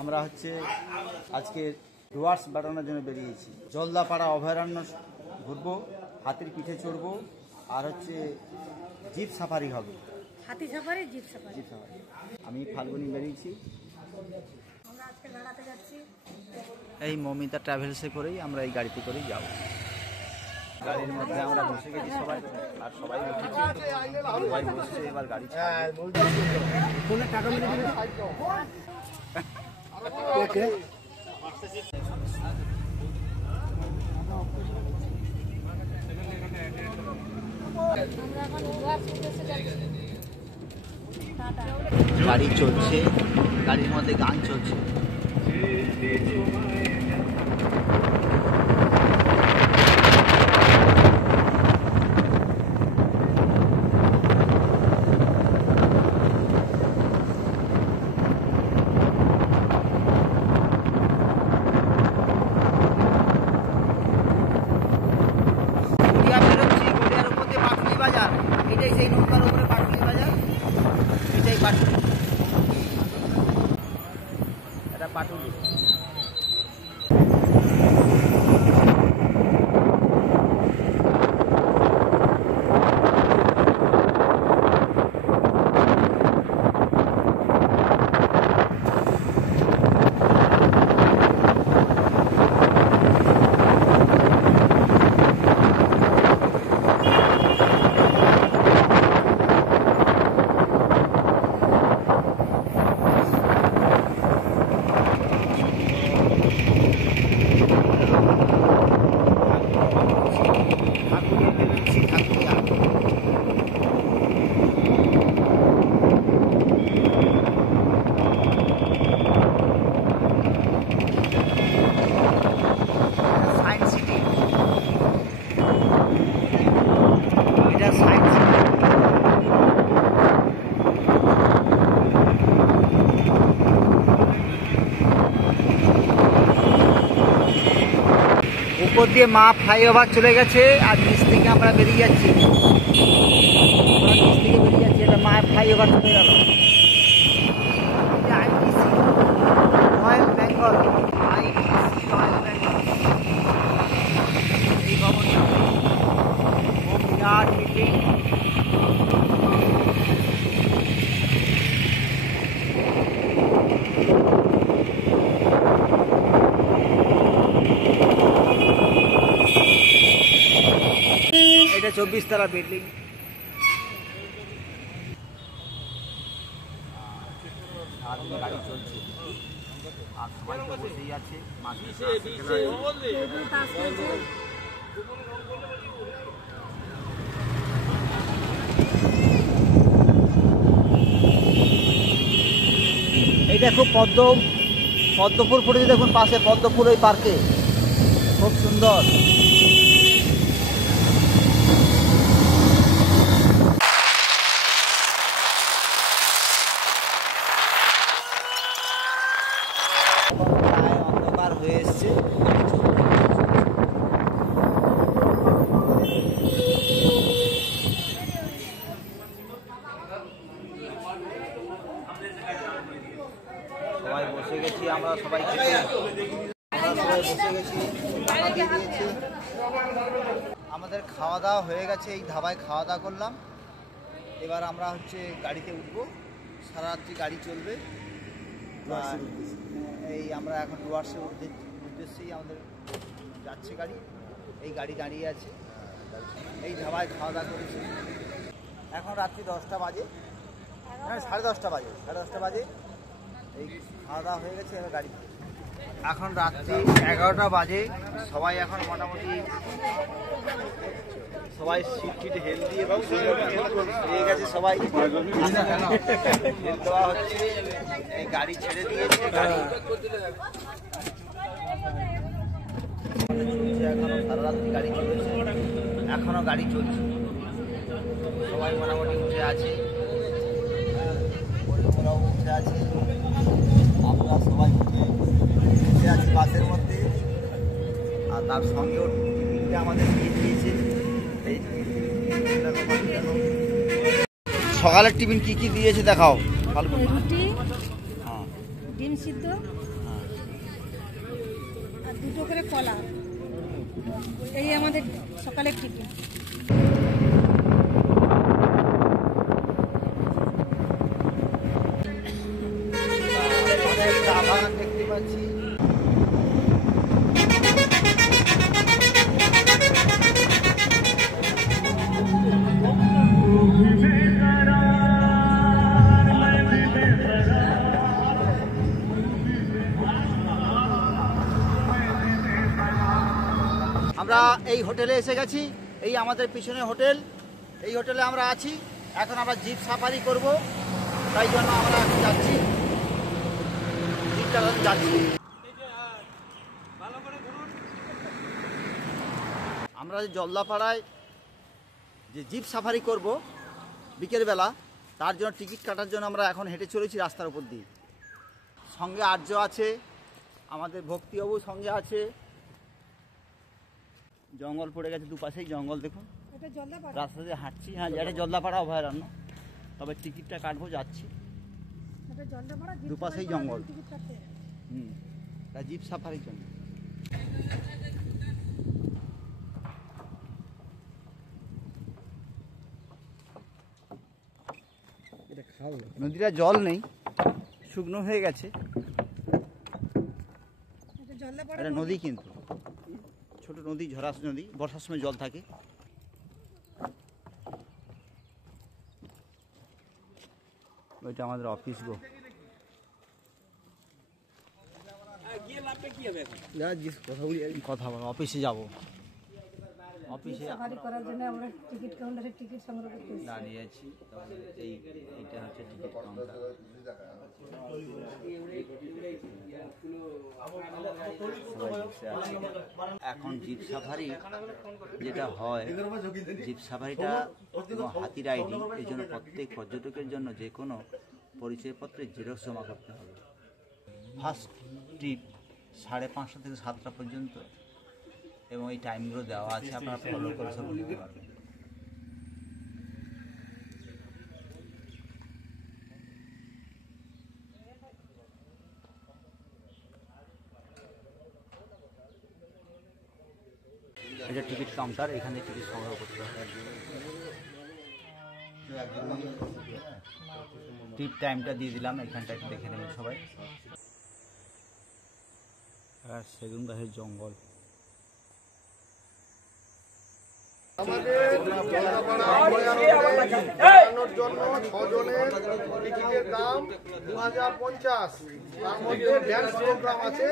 আমরা আজকে ডুয়ার্স বেড়ানোর জন্য বেরিয়েছি। জলদাপাড়া অভয়ারণ্য ঘুরবো, হাতির পিঠে চড়বো, আর জিপ সাফারি হবে। হাতি সাফারি, জিপ সাফারি। আমি ফাল্গুনি বেরিয়েছি। আমরা আজকে বেড়াতে যাচ্ছি এই মমিতা ট্রাভেলসে করেই আমরা এই গাড়িতে করেই যাব। গাড়ির মধ্যে আমরা বসে গেছি সবাই, আর সবাই উঠেছি, সবাই বসছে। এবার গাড়ি টাকা মিলে গাড়ি চলছে, গাড়ির মধ্যে গান চলছে। এটাই সেই নৌকার উপরে পাটুলি বাজার, এটাই পাটুলি, এটা পাটুলি। উপর দিয়ে মা ফ্লাইওভার চলে গেছে, আর নিচ থেকে আমরা বেরিয়ে যাচ্ছি। এটা মা ফ্লাইওভার চলে গেল। Royal Bengal, ITC royal Bengal, এই ভবনটা বিরাট বিল্ডিং। এটা 24 তলা বিল্ডিং। আর গাড়ি চলছে, আর সবাই তো বসেই আছে। এই দেখো পদ্মফুল ফুটেছে, দেখুন পাশে পদ্মফুল, ওই পার্কে খুব সুন্দর। অন্ধকার হয়ে এসছে, সবাই বসে গেছি। আমরা সবাই বসে গেছি। আমাদের খাওয়া দাওয়া হয়ে গেছে, এই ধাবায় খাওয়া দাওয়া করলাম। এবার আমরা গাড়িতে উঠবো, সারা রাত্রি গাড়ি চলবে। এই আমরা এখন ডুয়ার্সের উদ্দেশ্যেই আমাদের যাচ্ছে গাড়ি। এই গাড়ি দাঁড়িয়ে আছে, এই ধাবায় খাওয়া দাওয়া করেছি। এখন রাত্রি 10টা বাজে, সাড়ে 10টা বাজে। এই খাওয়া দাওয়া হয়ে গেছে, এবার গাড়ি। এখন রাত্রি 11টা বাজে। সবাই এখন মোটামুটি সবাই সিট টিট হেল দিয়ে পেয়ে গেছে, সবাই হেল দেওয়া হচ্ছে। এই গাড়ি ছেড়ে দিয়েছে, এখনো সারা রাত্রি গাড়ি চলছে, এখনো গাড়ি চলছে। সবাই মোটামুটি উঠে আছে, ওরাও উঠে আছে, আমরা সবাই উঠে আছি বাসের মধ্যে। আর তার সঙ্গেও টিফিনটা আমাদের দিয়ে দিয়েছে। এই সকালের টিফিন কি কি দিয়েছে দেখাও। রুটি, ডিম সিদ্ধ আর 2টো করে কলা। এই আমাদের সকালের টিফিন। অনেক চা বাগান দেখতে পাচ্ছি। আমরা এই হোটেলে এসে গেছি, এই আমাদের পিছনে হোটেল, এই হোটেলে আমরা আছি। এখন আমরা জিপ সাফারি করব, তাই জন্য আমরা এখন যাচ্ছি, জিপ চালাতে যাচ্ছি। আমরা যে জলদাপাড়ায় যে জিপ সাফারি করব বিকেলবেলা, তার জন্য টিকিট কাটার জন্য আমরা এখন হেঁটে চলেছি রাস্তার উপর দিয়ে। সঙ্গে আর্য আছে, আমাদের ভক্তিবাবু সঙ্গে আছে। জঙ্গল পড়ে গেছে, দুপাশেই জঙ্গল দেখুন। এটা জলদাপাড়া। রাস্তা দিয়ে হাঁটছি, হ্যাঁ এটা জলদাপাড়া অভয়ারণ্য, তবে টিকিটটা কাটবো, যাচ্ছি। এটা জলদাপাড়া, জিপ দুপাশেই সাফারি জঙ্গল। টিকিট কাটতে। তা জিপ সাফারির জন্য। নদীটা জল নেই, শুকনো হয়ে গেছে। এটা জলদাপাড়া এটা নদী, কিন্তু ছোট নদী, ঝরাস নদী, বর্ষার সময় জল থাকে। ওইটা আমাদের অফিস গো। কথা বলো, অফিসে যাবো। অফিসে সাফারি করার জন্য আমরা টিকিট কাউন্টারে টিকিট সংগ্রহ করতে এসেছি। দাঁড়িয়ে আছি। এইটা হচ্ছে টিকিট কাউন্টার। এখন জিপ সাফারি যেটা হয়, জিপ সাফারিটা হাতি রাইডিং, এই জন্য প্রত্যেক পর্যটকের জন্য যে কোনো পরিচয়পত্রের জেরক্স জমা করতে হবে। ফার্স্ট ট্রিপ 5:30 থেকে 7টা পর্যন্ত, এবং এই টাইমগুলো দেওয়া আছে, আপনারা ফলো করে সব নিতে পারবেন। এটা টিকিট কাউন্টার, এখানে টিকিট সংগ্রহ করতে হবে। ট্রিপ টাইমটা দিয়ে দিলাম, এখানটা একটু দেখে নেবেন সবাই। আর সেগুন গাছের জঙ্গল। আমাদের জলদাপাড়া অভয়ারণ্যে বেড়ানোর জন্য 6 জনের টিকিটের দাম 2050। তার মধ্যে ড্যান্স প্রোগ্রাম আছে,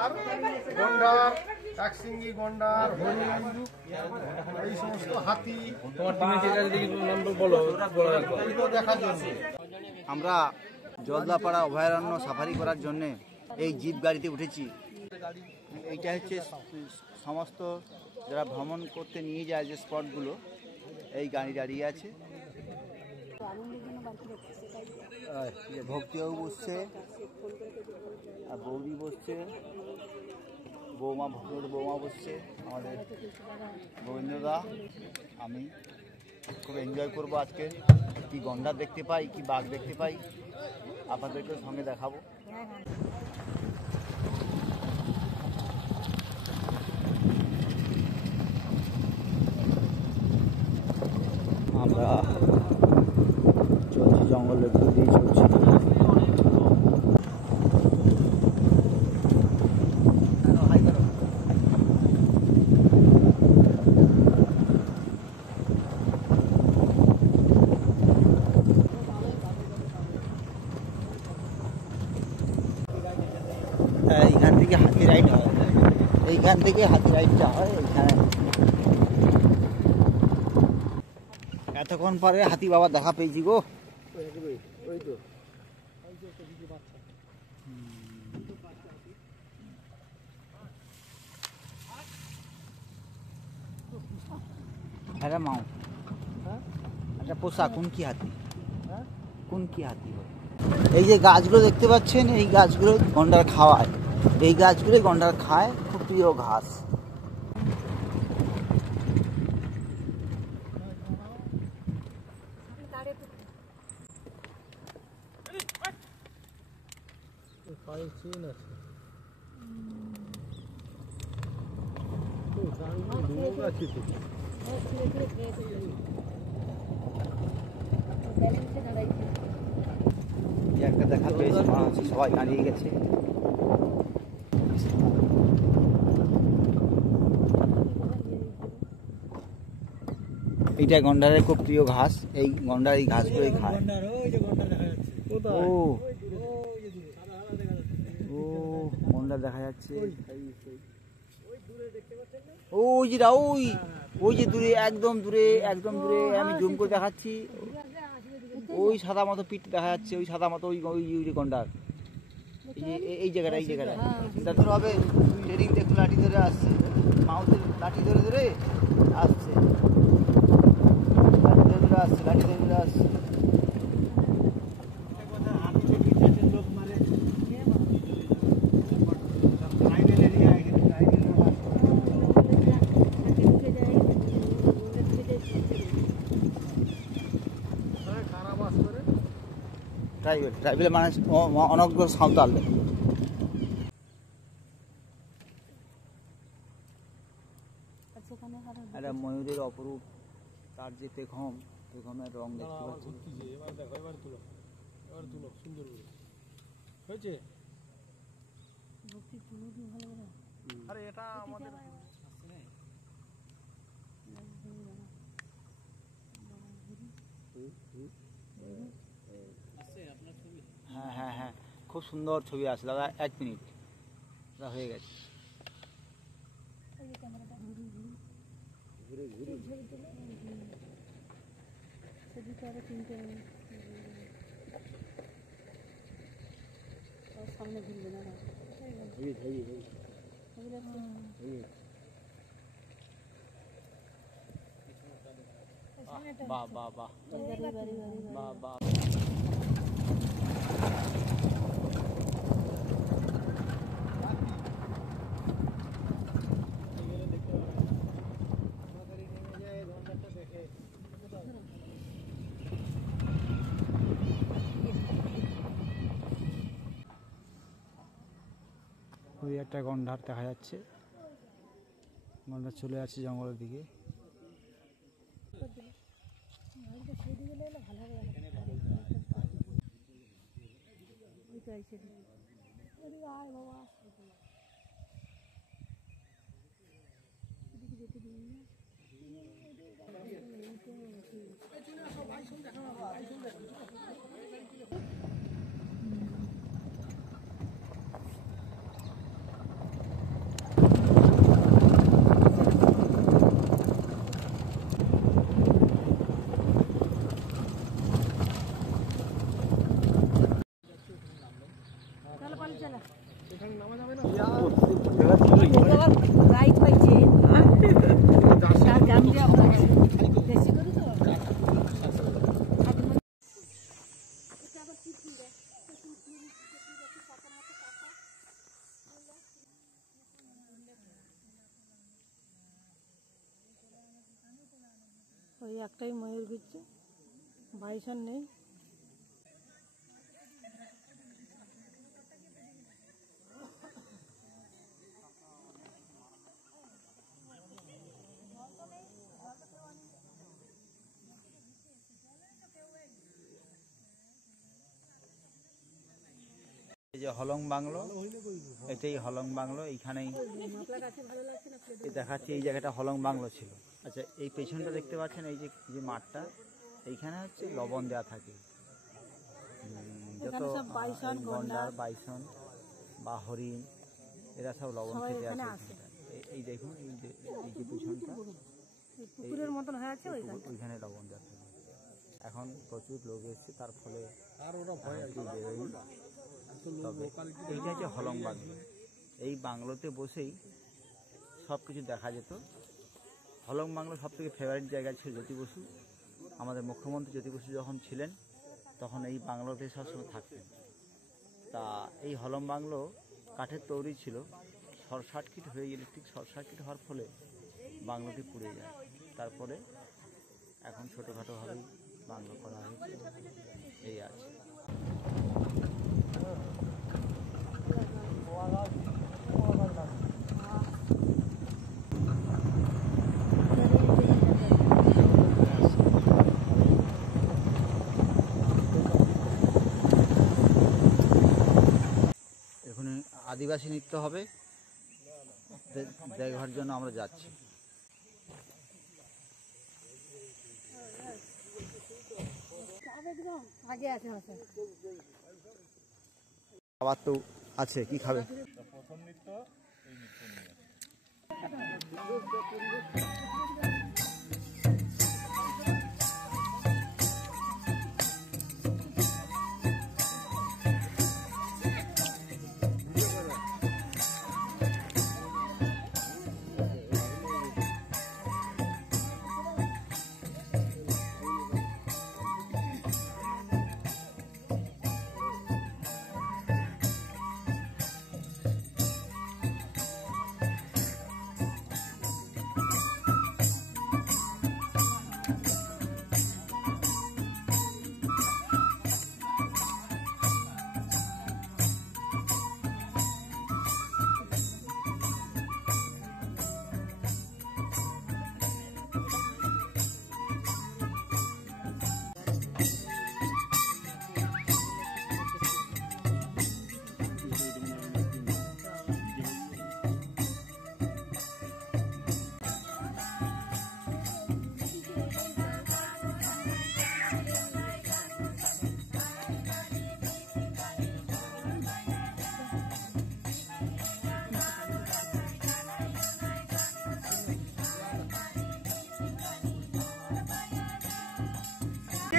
আর গন্ডার, টাকসিঙ্গি গন্ডার, হরিণ, এই সমস্ত হাতি দেখার জন্য। আমরা জলদাপাড়া অভয়ারণ্য সাফারি করার জন্যে এই জিপ গাড়িতে উঠেছি। এইটা হচ্ছে সমস্ত যারা ভ্রমণ করতে নিয়ে যায় যে স্পটগুলো, এই গাড়ি দাঁড়িয়ে আছে। ভক্তিবাবু বসছে, আর বৌদি বসছে, বৌমা, বৌমা বসছে, আমাদের গোবিন্দদা, আমি খুব এনজয় করবো আজকে। কি গন্ডার দেখতে পাই, কি বাঘ দেখতে পাই, আপনাদেরকে সঙ্গে দেখাবো। আমরা চলছি জঙ্গলের ভিতর দিয়ে চলছি। এইখান থেকে হাতি রাইড হয়, এইখান থেকে হাতি রাইডটা হয় এইখানে। এতক্ষণ পরে হাতি বাবা দেখা পেয়েছি গো। আরে মাও, আচ্ছা পোষা কোন কি হাতি, কোন কি হাতি হয়? এই যে গাছগুলো দেখতে পাচ্ছেন, এই গাছগুলো গন্ডার খাওয়ায়, এই গাছগুলো গন্ডার খায়, খুব প্রিয় ঘাস। পায়ের চেন আছে। এই একটা দেখা পেয়েছি, মনে হচ্ছে সবাই দাঁড়িয়ে গেছে। এইটা গন্ডারের খুব প্রিয় ঘাস, এই গন্ডার এই ঘাসগুলোই খায়। ও ও গন্ডার দেখা যাচ্ছে, ওই যে ওই ওই যে দূরে, একদম দূরে, একদম দূরে, আমি জুম করে দেখাচ্ছি। ওই সাদা মতো পিঠ দেখা যাচ্ছে, ওই সাদা মতো, ওই ওই যে গন্ডার, এই জায়গাটা, এই জায়গাটা তারপর হবে। ট্রেনিং দেখুন, লাঠি ধরে আসছে, মাউথের লাঠি ধরে ধরে আসছে, লাঠি ধরে ধরে আসছে, লাঠি ধরে ধরে আসছে। ট্রাইবেল, ট্রাইবেল মানে অনগ্র সাঁওতাল। একটা ময়ূরের অপরূপ, তার যে পেখম, পেখমের রং দেখতে পাচ্ছি। এবার দেখো, এবার তুলো, এবার তুলো সুন্দর করে হয়েছে। আরে এটা আমাদের হ্যাঁ হ্যাঁ হ্যাঁ, খুব সুন্দর ছবি আছে দাদা। 1 মিনিট দাদা, হয়ে গেছে। বাহ বাহ বাহ বাহ বাহ। ওই একটা গন্ডার দেখা যাচ্ছে, গন্ডার চলে যাচ্ছে জঙ্গলের দিকে। ওই একটাই ময়ূর ঘুরছে, বাইসন নেই। এই যে হলং বাংলো, এটাই হলং বাংলো। এইখানেই দেখাচ্ছি, এই জায়গাটা হলং বাংলো ছিল। আচ্ছা, এই পেছনটা দেখতে পাচ্ছেন, এই যে মাঠটা, এইখানে হচ্ছে লবণ দেওয়া থাকে। যত গন্ডার, বাইসন বা হরিণ, এরা সব লবণ খেতে আসে। এই দেখুন, এই যে পেছনটা, পুকুরের মতন হয়ে আছে, ওইখানে লবণ দেওয়া থাকে। এখন প্রচুর লোক এসছে, তার ফলে আর ওরা ভয় বেরোয়নি। তবে এইটা হচ্ছে হলং বাংলো। এই বাংলোতে বসেই সব কিছু দেখা যেত। হলং বাংলো সব থেকে ফেভারিট জায়গা ছিল জ্যোতি বসু। আমাদের মুখ্যমন্ত্রী জ্যোতি বসু যখন ছিলেন, তখন এই বাংলোতে সবসময় থাকতেন। তা এই হলং বাংলো কাঠের তৈরি ছিল, শর্ট সার্কিট হয়ে, ইলেকট্রিক শর্ট সার্কিট হওয়ার ফলে বাংলোটি পুড়ে যায়। তারপরে এখন ছোটোখাটোভাবেই বাংলো করা হয়েছে, এই আছে। আদিবাসী নৃত্য হবে, দেখার জন্য আমরা যাচ্ছি। আগে আছে খাবার তো আছে, কি খাবে? প্রথম নৃত্য এই নৃত্য নিয়ে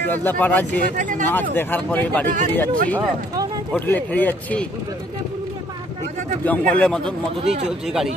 জলদাপাড়া যে নাচ দেখার পরে বাড়ি ফিরে যাচ্ছি, হোটেলে ফিরে যাচ্ছি। জঙ্গলের মতো দিয়ে চলছে গাড়ি।